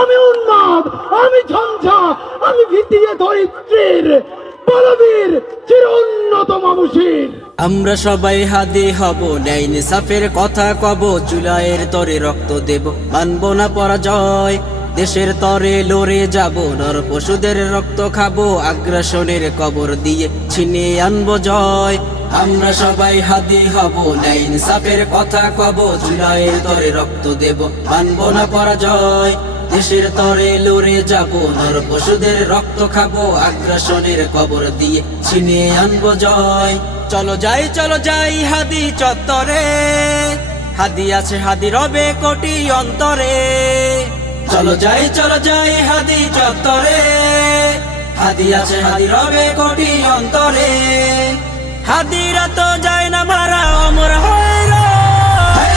আমি উন্মাদ, আমি ঝঞ্ঝা, আমি ভীতিয়ে ধরিত্রীর বলবীর চির উন্নত মামুষীর। আমরা সবাই হাদি হব, ন্যায় ইনসাফের কথা কব, জুলাইয়ের তরে রক্ত দেব, মানব না পরাজয়। দেশের তরে লড়ে যাব, নর পশুদের রক্ত খাবো, আগ্রাসনের কবর দিয়ে ছিনিয়ে আনবো জয়। আমরা সবাই হাদি হব, ন্যায় ইনসাফের কথা কব, জুলাইয়ের তরে রক্ত দেব, মানব না পরাজয়। দেশের তরে লড়ে যাব, নর পশুদের রক্ত খাবো, আগ্রাসনের কবর দিয়ে ছিনিয়ে আনবো জয়। চলো যাই হাদি চত্বরে, হাদি আছে হাদি রবে কোটি অন্তরে। চলো যাই হাদি চত্বরে, হাদি আছে হাদি রবে কোটি অন্তরে। হাদিরা তো যায় না মারা, অমর হয়ে রয়।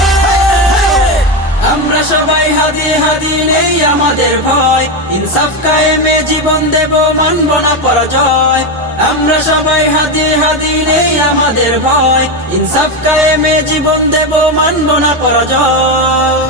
আমরা সবাই হাদি নেই আমাদের ভয়, ইনসাফ কায়েমে জীবন দেব, মানব না পরাজয়। আমরা সবাই হাদি নেই আমাদের ভয়, ইনসাফ কায়েমে জীবন দেব, মানব না পরাজয়।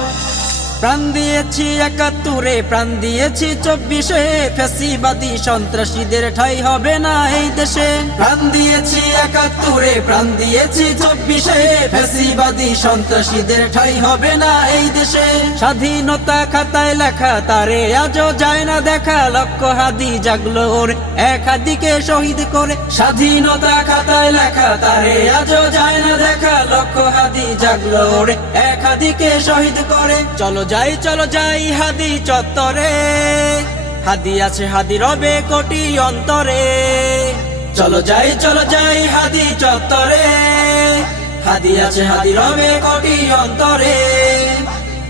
প্রাণ দিয়েছি ৭১, প্রাণ দিয়েছি ২৪, ফ্যাসিবাদী সন্ত্রাসীদের ঠাঁই হবে না এই দেশে। প্রাণ দিয়েছি ৭১, প্রাণ দিয়েছি ২৪, ফ্যাসিবাদী সন্ত্রাসীদের ঠাঁই হবে না এই দেশে। স্বাধীনতা খাতায় লেখা, তারে আজও যায় না দেখা, লক্ষ হাদি জাগলো ওরে এক হাদিকে শহীদ করে। স্বাধীনতা খাতায় লেখা, তারে আজও যায় না দেখা, লক্ষ হাদি জাগলো ওরে এক হাদিকে শহীদ করে। চলো যাই হাদি চত্বরে, হাদি আছে হাদি রবে কোটি অন্তরে। চলো যাই হাদি চত্বরে, হাদি আছে হাদি রবে কোটি অন্তরে।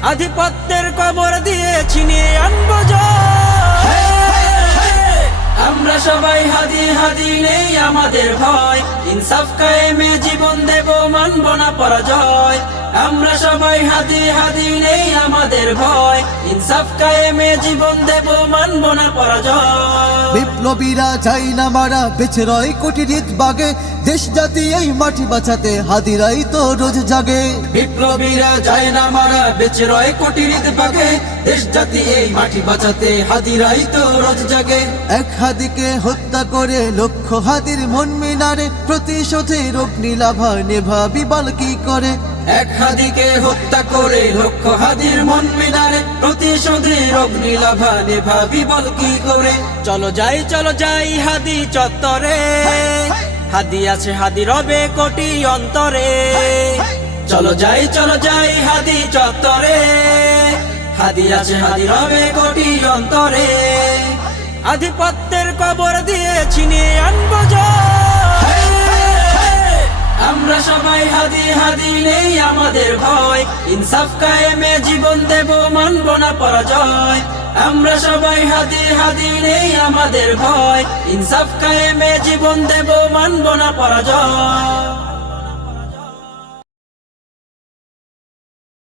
আধিপত্যের কবর দিয়ে ছিনিয়ে আনবো জয়। আমরা সবাই হাদি নেই আমাদের ভয়, ইনসাফ কায়েমে জীবন দেব, মানব না পরাজয়। আমরা সবাই হাদি নেই আমাদের ভয়, ইনসাফ কায়েমে জীবন দেব, মানব না পরাজয়। বিপ্লবীরা যাই না মারা, বেঁচে রয় কোটি হৃদ বাগে, দেশ জাতি এই মাটি বাঁচাতে হাদিরাই তো রোজ জাগে। বিপ্লবীরা যায় না মারা, বেঁচে রয় কোটি হৃদ বাগে, দেশ জাতি এই মাটি বাঁচাতে হাদিরাই তো রোজ জাগে। এক হাদিকে হত্যা করে লক্ষ হাদির মন মিনারে, প্রতিশোধের অগ্নিলাভা নেভাবি বল কি করে। এক হাদিকে হত্যা করে লক্ষ হাদির মন মিনারে, প্রতিশোধের অগ্নিলাভা নেভাবি বল কি করে। চলো যাই হাদি চত্বরে, হাদি আছে হাদি রবে কোটি অন্তরে। চলো যাই হাদি চত্বরে, হাদি আছে হাদি রবে কোটি অন্তরে। আধিপত্যের কবর দিয়ে ছিনিয়ে আনবো জয়। আমরা সবাই হাদি নেই আমাদের ভয়, ইনসাফ কায়েমে জীবন দেব, মানব না পরাজয়। আমরা সবাই হাদি নেই আমাদের ভয়, ইনসাফ কায়েমে জীবন দেব, মানব না পরাজয়।